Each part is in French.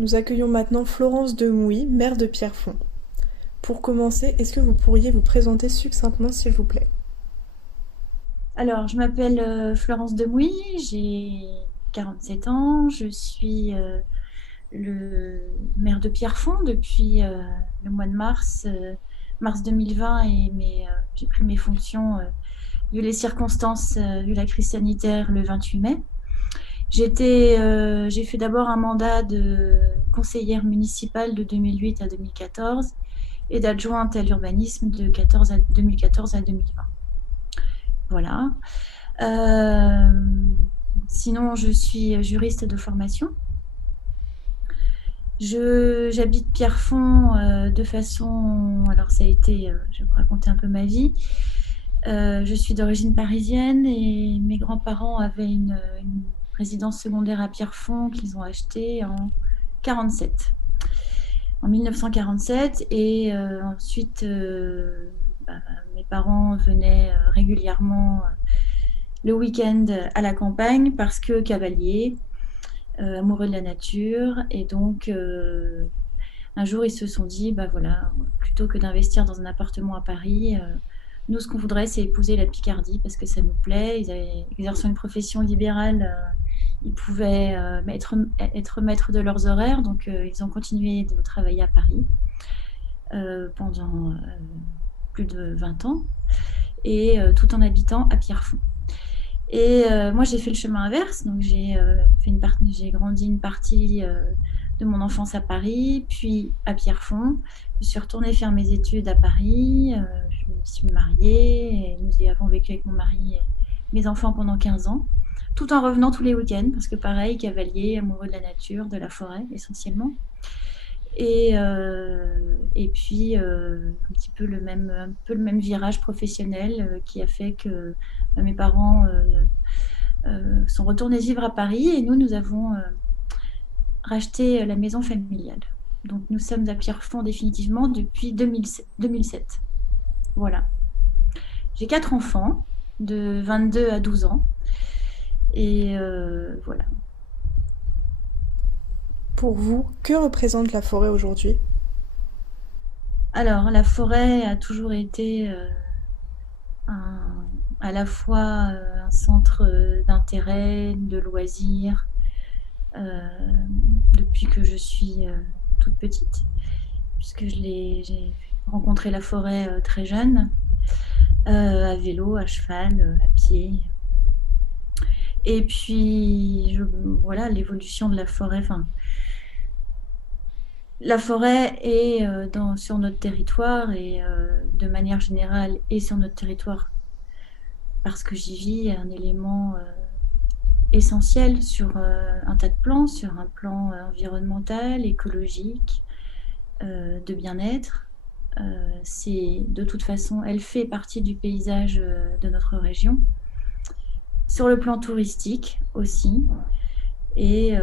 Nous accueillons maintenant Florence Demouy, maire de Pierrefonds. Pour commencer, est-ce que vous pourriez vous présenter succinctement, s'il vous plaît? Alors, je m'appelle Florence Demouy, j'ai 47 ans, je suis le maire de Pierrefonds depuis le mois de mars 2020, j'ai pris mes fonctions vu les circonstances, vu la crise sanitaire le 28 mai. J'ai fait d'abord un mandat de conseillère municipale de 2008 à 2014 et d'adjointe à l'urbanisme de 2014 à 2020. Voilà. Euh, Sinon, je suis juriste de formation. J'habite Pierrefonds de façon. Alors, ça a été. Je vais vous raconter un peu ma vie. Je suis d'origine parisienne et mes grands-parents avaient une résidence secondaire à Pierrefonds qu'ils ont achetée en 1947. Et ensuite, bah, mes parents venaient régulièrement le week-end à la campagne parce que cavalier, amoureux de la nature. Et donc, un jour, ils se sont dit, bah voilà, plutôt que d'investir dans un appartement à Paris, nous, ce qu'on voudrait, c'est épouser la Picardie parce que ça nous plaît. Ils avaient exercé une profession libérale, ils pouvaient être maîtres de leurs horaires, donc ils ont continué de travailler à Paris pendant plus de 20 ans, et tout en habitant à Pierrefonds. Et moi, j'ai fait le chemin inverse. Donc, j'ai grandi une partie de mon enfance à Paris, puis à Pierrefonds. Je suis retournée faire mes études à Paris. Je me suis mariée et nous y avons vécu avec mon mari et mes enfants pendant 15 ans, tout en revenant tous les week-ends, parce que pareil, cavalier, amoureux de la nature, de la forêt essentiellement. Et puis, un peu le même virage professionnel qui a fait que mes parents sont retournés vivre à Paris et nous avons racheté la maison familiale. Donc, nous sommes à Pierrefonds définitivement depuis 2007. Voilà. J'ai 4 enfants de 22 à 12 ans. Et voilà. Pour vous, que représente la forêt aujourd'hui? Alors, la forêt a toujours été un- à la fois un centre d'intérêt, de loisirs, euh, depuis que je suis toute petite, puisque j'ai rencontré la forêt très jeune, à vélo, à cheval, à pied. Et puis, voilà, l'évolution de la forêt. Enfin, la forêt est sur notre territoire et de manière générale et sur notre territoire parce que j'y vis un élément essentiel sur un tas de plans, sur un plan environnemental, écologique, de bien-être. C'est de toute façon, elle fait partie du paysage de notre région. Sur le plan touristique aussi, et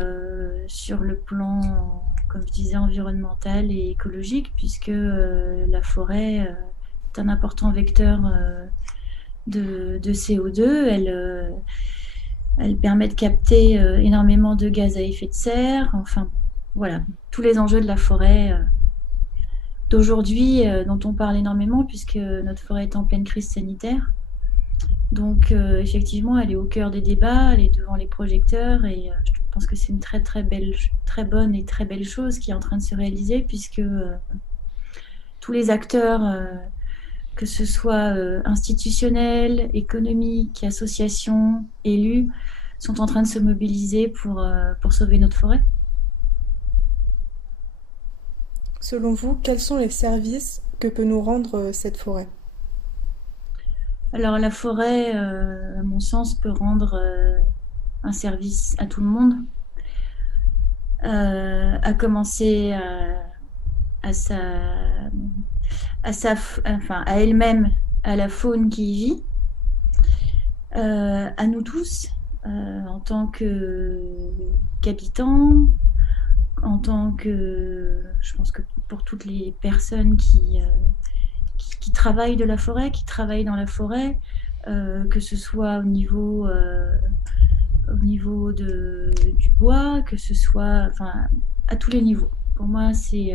sur le plan, comme je disais, environnemental et écologique, puisque la forêt est un important vecteur de CO2. Elle permet de capter énormément de gaz à effet de serre. Enfin, voilà, tous les enjeux de la forêt d'aujourd'hui, dont on parle énormément, puisque notre forêt est en pleine crise sanitaire. Donc, effectivement, elle est au cœur des débats, elle est devant les projecteurs, et je pense que c'est une très, très belle, très bonne et très belle chose qui est en train de se réaliser, puisque tous les acteurs, que ce soit institutionnels, économiques, associations, élus, sont en train de se mobiliser pour sauver notre forêt. Selon vous, quels sont les services que peut nous rendre cette forêt? Alors, la forêt, à mon sens, peut rendre un service à tout le monde, à commencer à sa, enfin, à elle-même, à la faune qui y vit, à nous tous, en tant qu'habitants, en tant que, je pense que pour toutes les personnes qui travaillent de la forêt, qui travaillent dans la forêt, que ce soit au niveau du bois, que ce soit, enfin, à tous les niveaux. Pour moi, c'est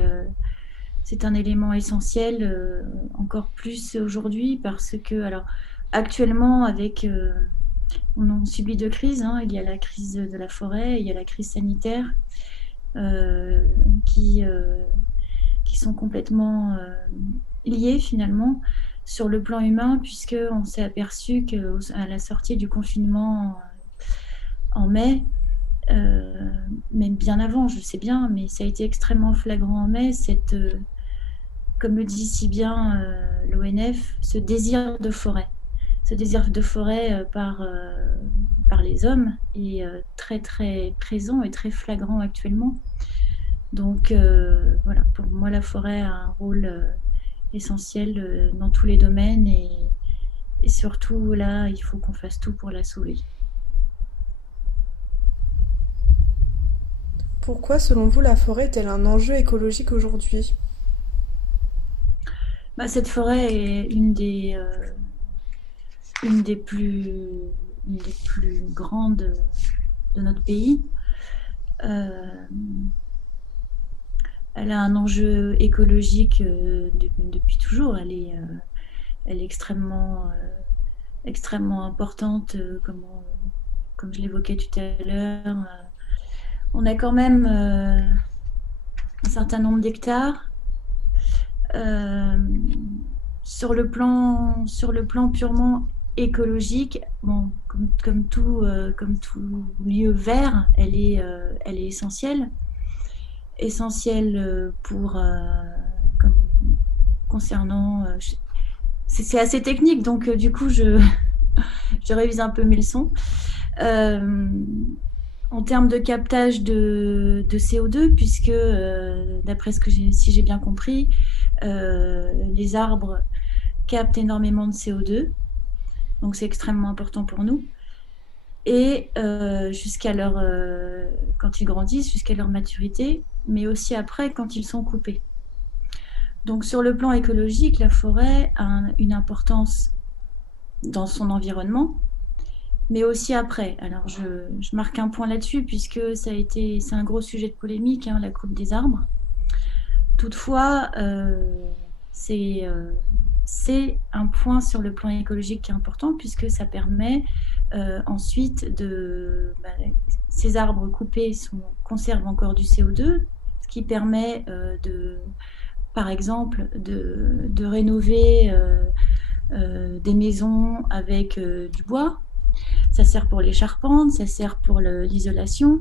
un élément essentiel, encore plus aujourd'hui, parce que, alors, actuellement, on subit deux crises, hein. Il y a la crise de la forêt, il y a la crise sanitaire, euh, qui, euh, qui sont complètement liées finalement sur le plan humain, puisqu'on s'est aperçu qu'à la sortie du confinement en mai, même bien avant, je sais bien, mais ça a été extrêmement flagrant en mai, comme le dit si bien l'ONF, ce désir de forêt. Ce désir de forêt par les hommes est très très présent et très flagrant actuellement. Donc voilà, pour moi la forêt a un rôle essentiel dans tous les domaines et surtout là, il faut qu'on fasse tout pour la sauver. Pourquoi, selon vous, la forêt est-elle un enjeu écologique aujourd'hui? Bah, cette forêt est une des plus, une des plus grandes de notre pays. Euh, Elle a un enjeu écologique depuis toujours. Elle est extrêmement importante, comme je l'évoquais tout à l'heure. On a quand même un certain nombre d'hectares. Euh, sur le plan purement écologique, bon, comme tout lieu vert, elle est essentielle. Essentielle comme, concernant. C'est assez technique, donc du coup, je révise un peu mes leçons. Euh, En termes de captage de CO2, puisque d'après si j'ai bien compris, les arbres captent énormément de CO2, donc c'est extrêmement important pour nous. Et quand ils grandissent, jusqu'à leur maturité, mais aussi après quand ils sont coupés. Donc sur le plan écologique, la forêt a une importance dans son environnement, mais aussi après. Alors je marque un point là-dessus puisque c'est un gros sujet de polémique, hein, la coupe des arbres. Toutefois, c'est un point sur le plan écologique qui est important puisque ça permet ensuite ces arbres coupés conservent encore du CO2, ce qui permet par exemple, de rénover des maisons avec du bois. Ça sert pour les charpentes, ça sert pour l'isolation.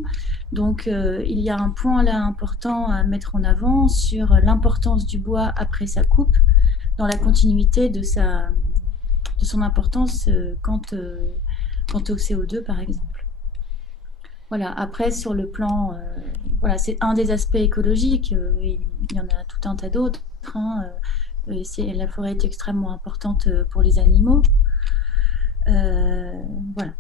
Donc, il y a un point là important à mettre en avant sur l'importance du bois après sa coupe, dans la continuité de son importance quant au CO2, par exemple. Voilà. Après, sur le plan, voilà, c'est un des aspects écologiques. Il y en a tout un tas d'autres, hein. La forêt est extrêmement importante pour les animaux. Voilà.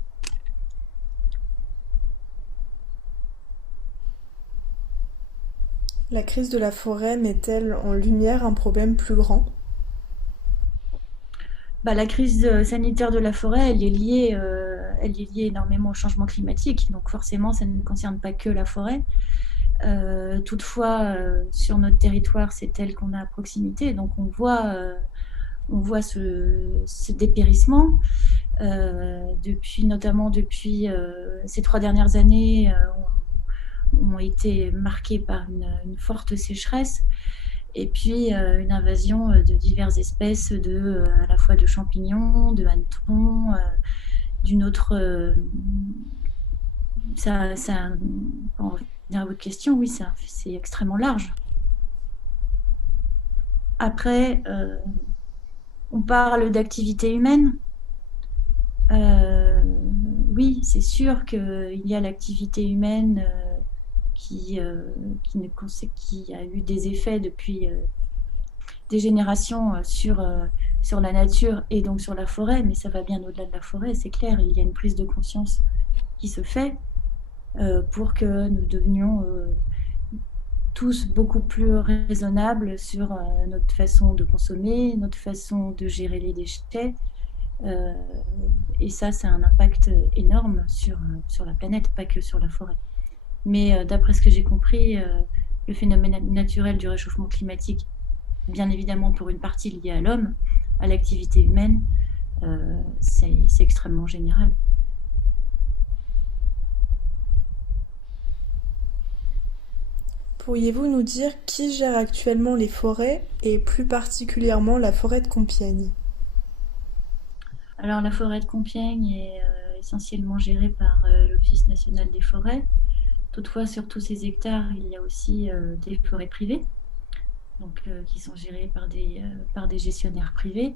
La crise de la forêt met-elle en lumière un problème plus grand? Bah, la crise sanitaire de la forêt, elle est liée énormément au changement climatique. Donc forcément, ça ne concerne pas que la forêt. Toutefois, sur notre territoire, c'est tel qu'on a à proximité. Donc on voit ce dépérissement. Notamment depuis ces 3 dernières années, ont été marquées par une forte sécheresse et puis une invasion de diverses espèces à la fois de champignons, de hannetons, d'une autre. Pour en revenir à votre question, oui, c'est extrêmement large. Après, on parle d'activité humaine. Euh, oui, c'est sûr qu'il y a l'activité humaine qui, qui a eu des effets depuis des générations sur la nature et donc sur la forêt, mais ça va bien au-delà de la forêt, c'est clair. Il y a une prise de conscience qui se fait pour que nous devenions tous beaucoup plus raisonnables sur notre façon de consommer, notre façon de gérer les déchets. Euh, et ça a un impact énorme sur la planète, pas que sur la forêt. Mais d'après ce que j'ai compris, le phénomène naturel du réchauffement climatique, bien évidemment pour une partie liée à l'homme, à l'activité humaine, c'est extrêmement général. Pourriez-vous nous dire qui gère actuellement les forêts et plus particulièrement la forêt de Compiègne? Alors la forêt de Compiègne est essentiellement gérée par l'Office national des forêts. Toutefois, sur tous ces hectares, il y a aussi des forêts privées, donc, qui sont gérées par des gestionnaires privés.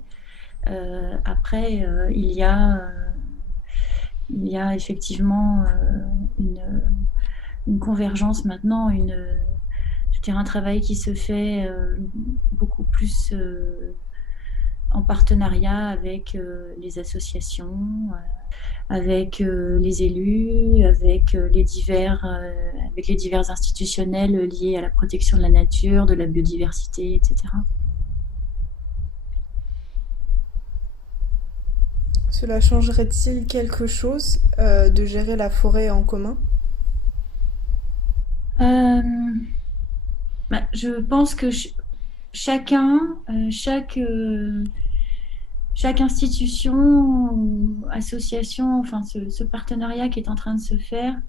Après, il y a effectivement une convergence maintenant, je dirais un travail qui se fait beaucoup plus en partenariat avec les associations, avec les élus, avec avec les divers institutionnels liés à la protection de la nature, de la biodiversité, etc. Cela changerait-il quelque chose de gérer la forêt en commun? Euh, je pense que chacun, chaque institution ou association, enfin ce partenariat qui est en train de se faire,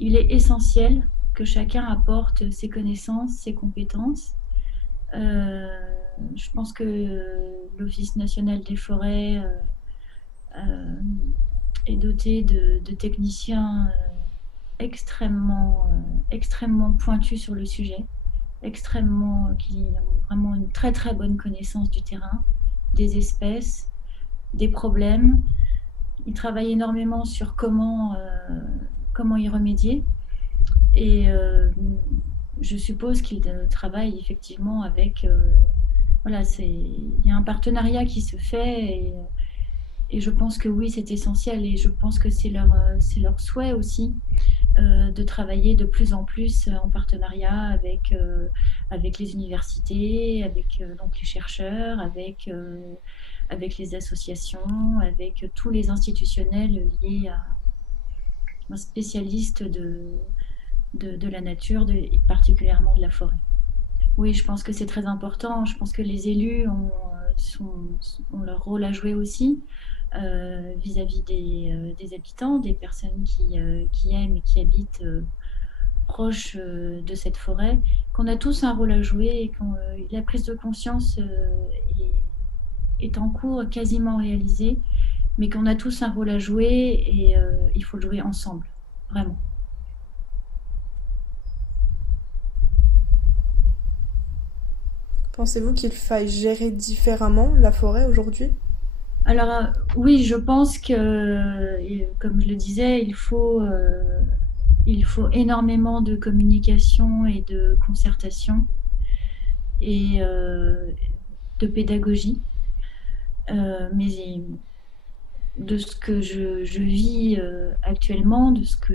il est essentiel que chacun apporte ses connaissances, ses compétences. Euh, je pense que l'Office national des forêts euh, est doté de techniciens extrêmement pointus sur le sujet, qui ont vraiment une très très bonne connaissance du terrain, des espèces, des problèmes. Ils travaillent énormément sur comment y remédier. Et je suppose qu'ils travaillent effectivement avec... voilà, il y a un partenariat qui se fait et je pense que oui, c'est essentiel et je pense que c'est leur souhait aussi de travailler de plus en plus en partenariat avec les universités, avec donc les chercheurs, avec les associations, avec tous les institutionnels liés à un spécialiste de la nature, particulièrement de la forêt. Oui, je pense que c'est très important. Je pense que les élus ont leur rôle à jouer aussi vis-à-vis des habitants, des personnes qui aiment et qui habitent proches de cette forêt, qu'on a tous un rôle à jouer et que la prise de conscience est en cours, quasiment réalisée, mais qu'on a tous un rôle à jouer et il faut le jouer ensemble, vraiment. Pensez-vous qu'il faille gérer différemment la forêt aujourd'hui? Alors oui, je pense que, comme je le disais, il faut énormément de communication et de concertation et de pédagogie. Mais de ce que je vis actuellement, de ce que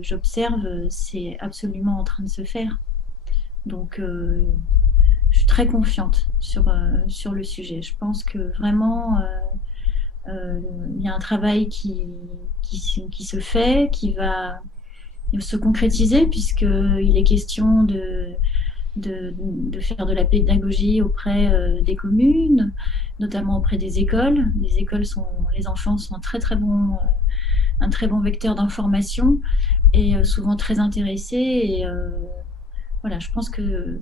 j'observe, c'est absolument en train de se faire. Donc, je suis très confiante sur le sujet. Je pense que vraiment, il y a un travail qui se fait, qui va se concrétiser, puisqu'il est question de faire de la pédagogie auprès des communes, notamment auprès des écoles. Les enfants sont un très bon vecteur d'information et souvent très intéressés. Et voilà, je pense que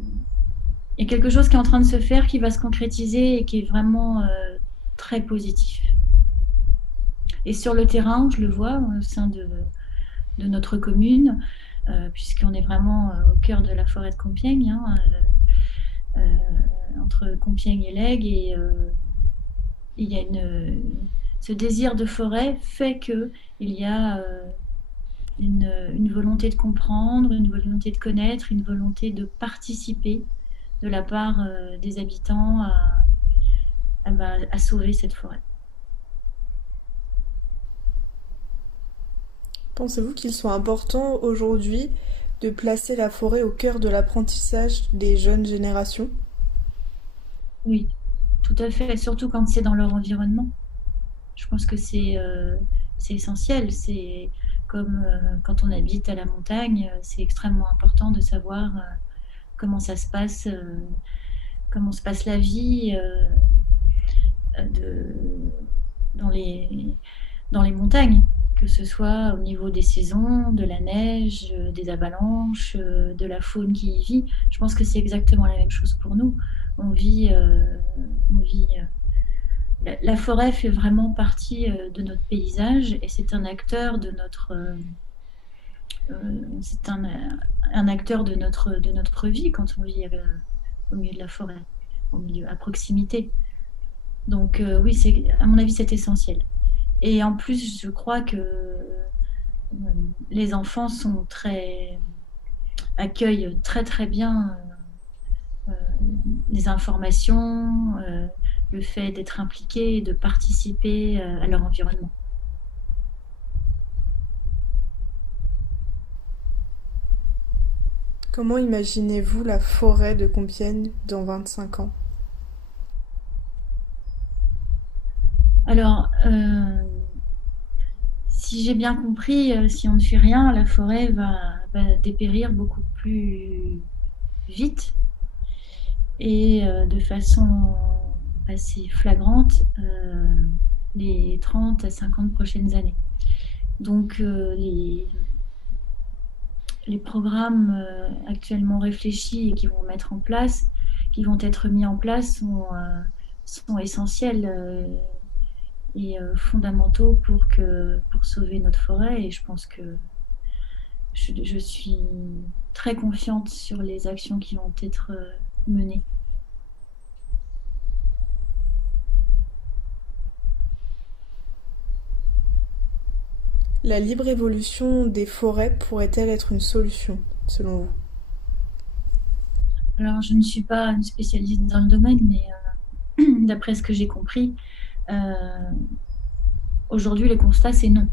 il y a quelque chose qui est en train de se faire, qui va se concrétiser et qui est vraiment très positif. Et sur le terrain, je le vois au sein de notre commune, puisqu'on est vraiment au cœur de la forêt de Compiègne, hein, entre Compiègne et Lègue, et il y a ce désir de forêt fait qu'il y a une volonté de comprendre, une volonté de connaître, une volonté de participer de la part des habitants à sauver cette forêt. Pensez-vous qu'il soit important aujourd'hui de placer la forêt au cœur de l'apprentissage des jeunes générations? Oui, tout à fait, surtout quand c'est dans leur environnement. Je pense que c'est essentiel. C'est comme quand on habite à la montagne, c'est extrêmement important de savoir comment ça se passe, comment se passe la vie de, dans les montagnes, que ce soit au niveau des saisons, de la neige, des avalanches, de la faune qui y vit. Je pense que c'est exactement la même chose pour nous. On vit, la forêt fait vraiment partie de notre paysage et c'est un acteur de notre, c'est un acteur de notre vie quand on vit au milieu de la forêt, à proximité. Donc oui, à mon avis, c'est essentiel. Et en plus, je crois que les enfants accueillent très très bien les informations, le fait d'être impliqué et de participer à leur environnement. Comment imaginez-vous la forêt de Compiègne dans 25 ans? Alors, si j'ai bien compris, si on ne fait rien, la forêt va dépérir beaucoup plus vite et de façon assez flagrante les 30 à 50 prochaines années. Donc les programmes actuellement réfléchis et qui vont être mis en place sont essentiels et fondamentaux pour sauver notre forêt. Et je pense que je suis très confiante sur les actions qui vont être menées. La libre évolution des forêts pourrait-elle être une solution, selon vous? Alors, je ne suis pas une spécialiste dans le domaine, mais d'après ce que j'ai compris, aujourd'hui, le constat, c'est non.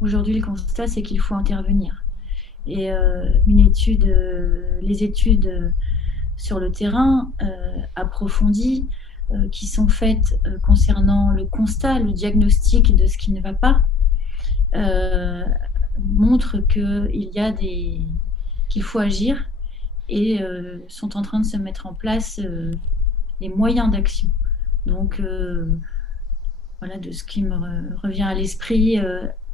Aujourd'hui, le constat, c'est qu'il faut intervenir. Et les études sur le terrain approfondies qui sont faites concernant le constat, le diagnostic de ce qui ne va pas, montrent qu'il faut agir et sont en train de se mettre en place les moyens d'action. Donc, voilà, de ce qui me revient à l'esprit,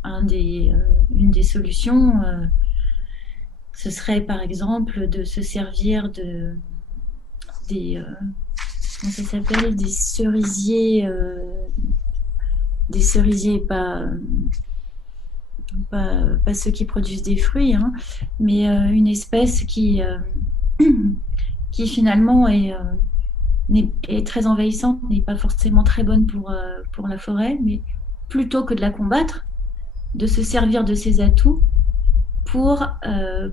une des solutions, ce serait par exemple de se servir des comment ça s'appelle, des cerisiers pas ceux qui produisent des fruits, hein, mais une espèce qui finalement est très envahissante, n'est pas forcément très bonne pour la forêt, mais plutôt que de la combattre, de se servir de ses atouts pour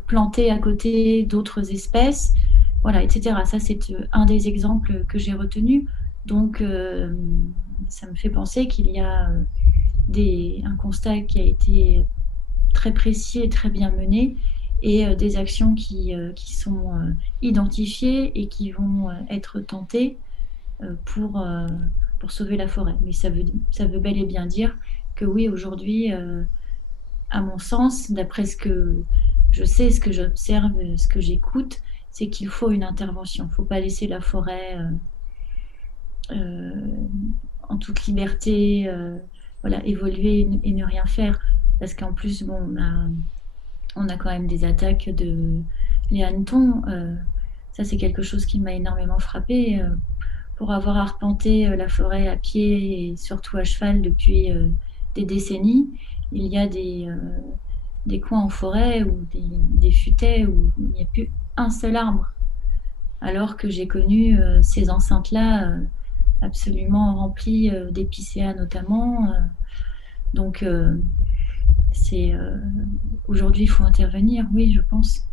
planter à côté d'autres espèces, voilà, etc. Ça, c'est un des exemples que j'ai retenu. Donc, ça me fait penser qu'il y a un constat qui a été très précis et très bien mené, et des actions qui sont identifiées et qui vont être tentées pour sauver la forêt. Mais ça veut bel et bien dire que oui, aujourd'hui, à mon sens, d'après ce que je sais, ce que j'observe, ce que j'écoute, c'est qu'il faut une intervention. Il ne faut pas laisser la forêt en toute liberté voilà, évoluer et ne rien faire. Parce qu'en plus, bon, on a quand même des attaques les hannetons. Ça, c'est quelque chose qui m'a énormément frappée. Pour avoir arpenté la forêt à pied et surtout à cheval depuis des décennies, il y a des coins en forêt ou des futaies où il n'y a plus un seul arbre. Alors que j'ai connu ces enceintes-là absolument remplies d'épicéas notamment. Donc, aujourd'hui, il faut intervenir, oui, je pense.